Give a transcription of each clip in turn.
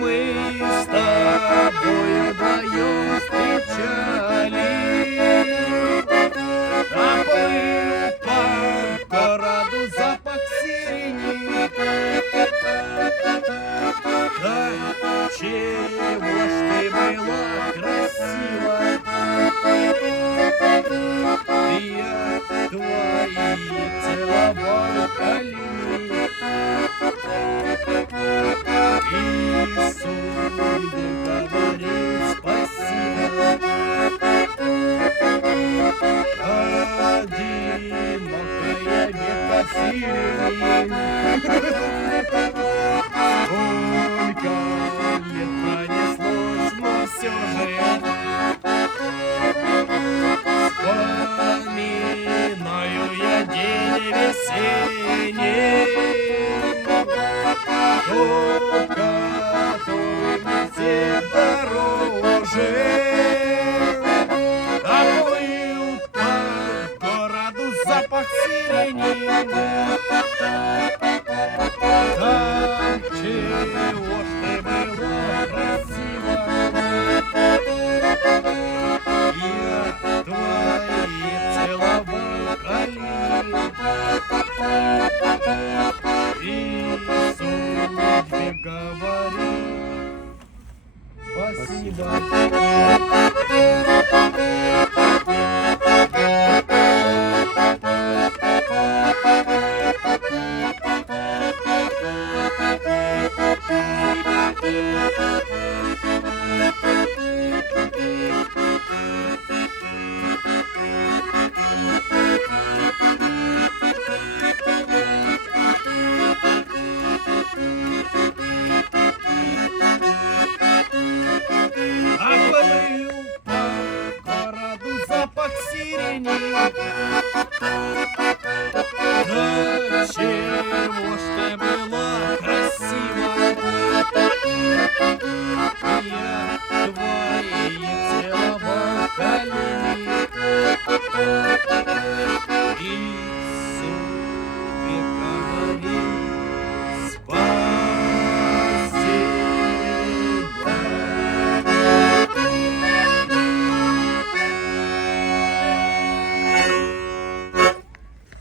мы с тобой вдвоем встречали. Наплыл по городу запах сирени. Да чего ж ты была красива, я твои целовал колени. И судьбе говорил спасибо. Одинокая ветка сирени. Сколько лет пронеслось, но все же вспоминаю я день весенний, тот, который мне всех дороже. Оплыл по городу запах сирени. Там чего ж ты была красива, я твои целовал колени. И судьбе говорю спасибо. Оплыл по городу запах сирени. Да чего ж ты была красива, я твои целовал колени. И судьбе говорил спасибо.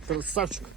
Красавчик.